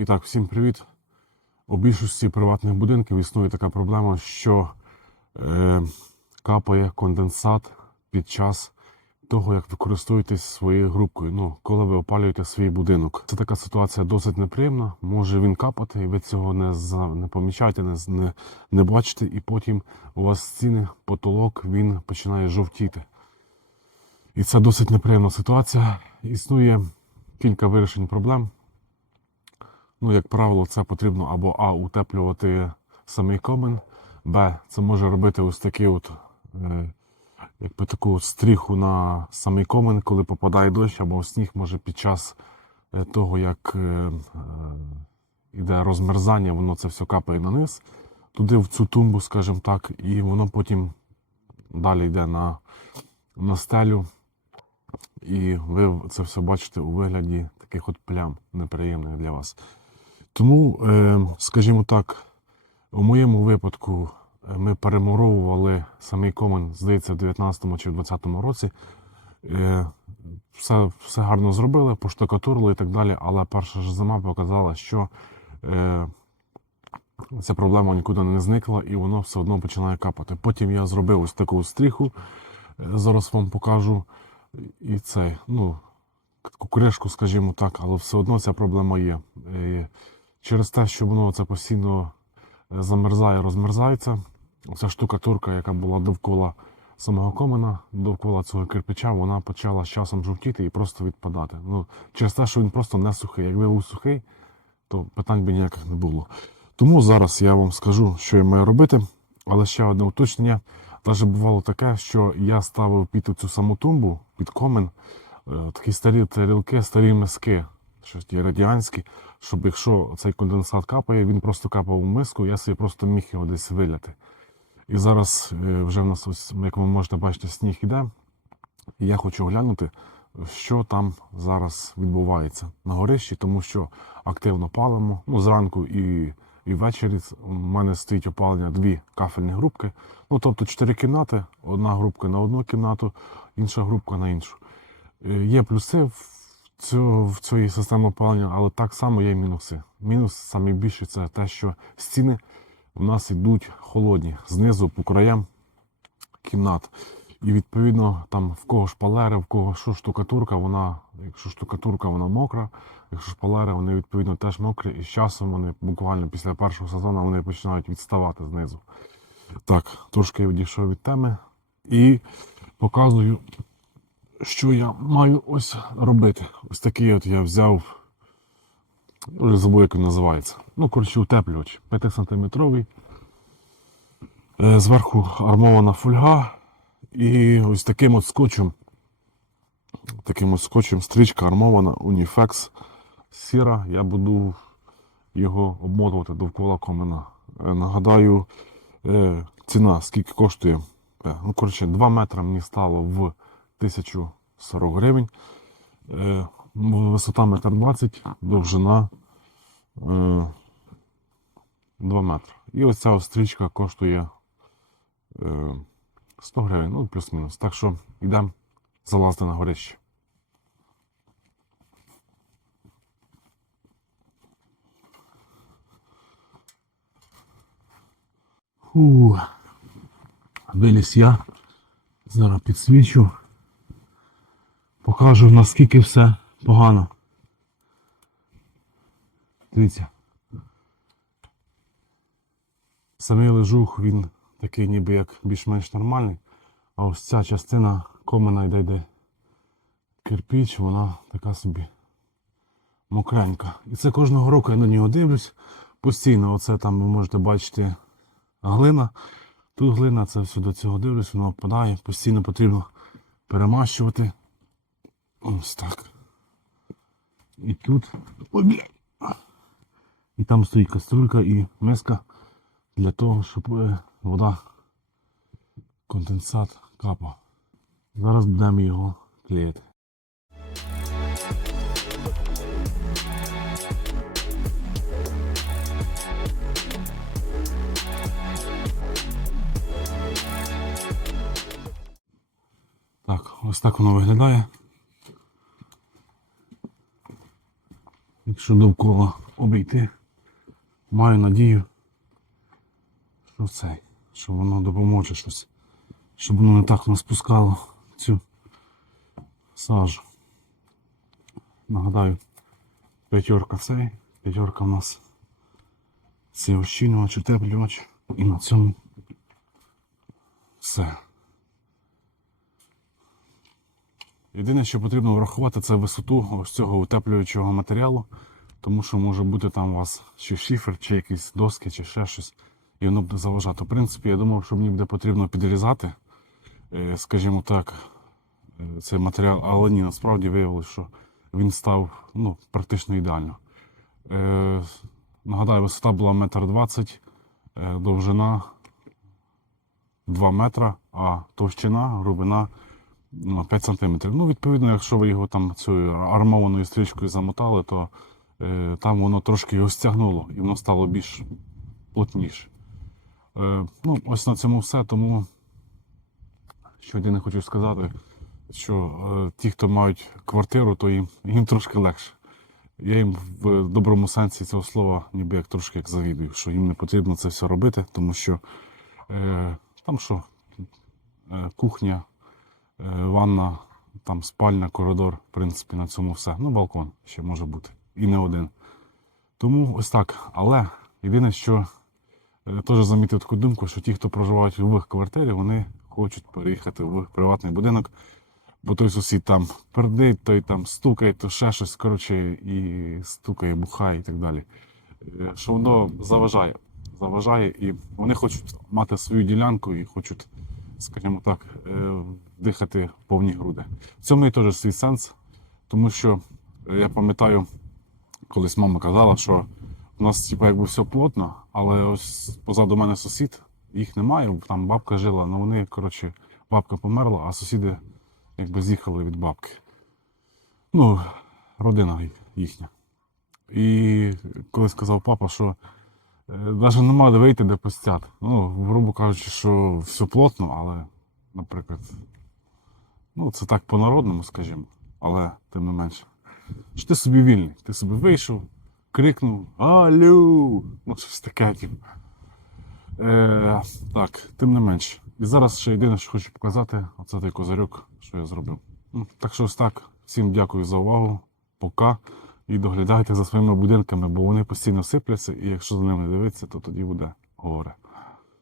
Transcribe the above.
І так, всім привіт. У більшості приватних будинків існує така проблема, що е, капає конденсат під час того, як ви користуєтесь своєю грубкою. Ну, коли ви опалюєте свій будинок. Це така ситуація досить неприємна. Може він капати, і ви цього не, не помічаєте, не, не, не бачите, і потім у вас стіни, потолок, він починає жовтіти. І це досить неприємна ситуація. Існує кілька вирішень проблем. Ну, як правило, це потрібно або А. Утеплювати самий комен, Б. Це може робити ось такий от, е, якби таку стріху на самий комен, коли попадає дощ, або сніг може під час е, того, як е, е, розмерзання, воно це все капає на низ, туди в цю тумбу, скажімо так, і воно потім далі йде на, на стелю. І ви це все бачите у вигляді таких от плям неприємних для вас. Тому, е, скажімо так, у моєму випадку е, ми перемуровували самий комен, здається, в 19-му чи в 20-му році. Е, Все, все гарно зробили, поштукатурили і так далі, але перша ж зима показала, що ця проблема нікуди не зникла і воно все одно починає капати. Потім я зробив ось таку стріху, зараз вам покажу. І цей, ну, таку кришку, скажімо так, але все одно ця проблема є. Через те, що воно це постійно е, замерзає, розмерзається. Ця штукатурка, яка була довкола самого комена, довкола цього кирпича, вона почала з часом жовтіти і просто відпадати. Ну, через те, що він просто не сухий. Якби був сухий, то питань би ніяких не було. Тому зараз я вам скажу, що я маю робити. Але ще одне уточнення. Навіть бувало таке, що я ставив під цю саму тумбу, під комен, е, такі старі тарілки, старі миски, щось ті радіанські, щоб якщо цей конденсат капає, він просто капав у миску, я собі просто міг його десь виляти. І зараз е, вже в нас, ось, як ви можете бачити, сніг іде. І я хочу оглянути, що там зараз відбувається на горищі, тому що активно палимо. Ну, зранку і, і ввечері у мене стоїть опалення дві кафельні групки. Ну, тобто чотири кімнати, одна групка на одну кімнату, інша групка на іншу. Е, Є плюси цього, в цієї системи опалення, але так само є і мінуси. Мінус найбільший це те, що стіни у нас йдуть холодні знизу по краям кімнат. І відповідно там в кого шпалери, в кого що штукатурка, вона, якщо штукатурка, вона мокра, якщо шпалери, вони відповідно теж мокрі, і з часом вони буквально після першого сезону вони починають відставати знизу. Так, трошки я відійшов від теми і показую, що я маю ось робити. Ось такий от я взяв, вже забув, як він називається. Ну, коротше, утеплювач 5 сантиметровий. Е, Зверху армована фольга. І ось таким от скотчем, таким от скотчем стрічка армована Unifex сіра. Я буду його обмотувати довкола комина. Е, Нагадаю, е, ціна скільки коштує. Ну, коротше, 2 метри мені стало в 1040 гривень. Е, Висота 1,20 м, довжина е, 2 метри. І ось ця стрічка коштує. е, 100 гривень, ну плюс-мінус. Так що йдемо залазити на горище. Фу. Виліз я. Зараз підсвічу. Покажу наскільки все погано. Дивіться. Самий лежух, він такий ніби як більш-менш нормальний. А ось ця частина комина йде йде кирпіч, вона така собі мокренька. І це кожного року я на нього дивлюсь. Постійно, оце там ви можете бачити глина. Тут глина, це все до цього дивлюсь, воно впадає. Постійно потрібно перемащувати. Ось так. І тут. Ой, блядь. І там стоїть каструлька і миска для того, щоб е, вода, конденсат капав. Зараз будемо його клеїти. Так, ось так воно виглядає. Якщо довкола обійти. Маю надію, що цей, що воно допоможе щось. Щоб воно не так не спускало цю сажу. Нагадаю, п'ятерка цей, п'ятерка в нас цей ощільнювач, утеплювач. І на цьому все. Єдине, що потрібно врахувати, це висоту ось цього утеплюючого матеріалу, тому що може бути там у вас чи шифер, чи якісь доски, чи ще щось, і воно буде заважати. В принципі, я думав, що мені буде потрібно підрізати, е, скажімо так, е, цей матеріал, але ні, насправді виявилося, що він став ну, практично ідеально. Е, нагадаю, висота була 1,20 м, довжина 2 метра, а товщина, глибина ну, 5 см. Ну, відповідно, якщо ви його там цією армованою стрічкою замотали, то е, там воно трошки його стягнуло і воно стало більш плотніше. Е, ну, ось на цьому все. Тому що єдине хочу сказати, що е, ті, хто мають квартиру, то їм, їм трошки легше. Я їм в доброму сенсі цього слова, ніби як трошки як завідую, що їм не потрібно це все робити, тому що е, там що, е, кухня, ванна, там спальня, коридор, в принципі, на цьому все. Ну, балкон ще може бути. І не один. Тому ось так. Але єдине, що е, теж замітив таку думку, що ті, хто проживають в їх квартирі, вони хочуть переїхати в приватний будинок, бо той сусід там пердить, той там стукає, то ще щось, коротше, і стукає, бухає і так далі. Е, Що воно заважає. Заважає, і вони хочуть мати свою ділянку і хочуть, скажімо так, е, дихати повні груди. В цьому є теж свій сенс, тому що е, я пам'ятаю, колись мама казала, що у нас типу, якби все плотно, але ось позаду мене сусід, їх немає, там бабка жила, але вони, коротше, бабка померла, а сусіди якби з'їхали від бабки. Ну, родина їхня. І коли сказав папа, що навіть нема де вийти, де постять. Ну, грубо кажучи, що все плотно, але, наприклад, ну, це так по-народному, скажімо, але тим не менше. Що ти собі вільний, ти собі вийшов, крикнув Алю! Ну, щось таке, типу. Е, так, тим не менше. І зараз ще єдине, що хочу показати, оце той козирьок, що я зробив. Ну, так що ось так. Всім дякую за увагу. Пока. І доглядайте за своїми будинками, бо вони постійно сипляться, і якщо за ними дивитися, то тоді буде горе.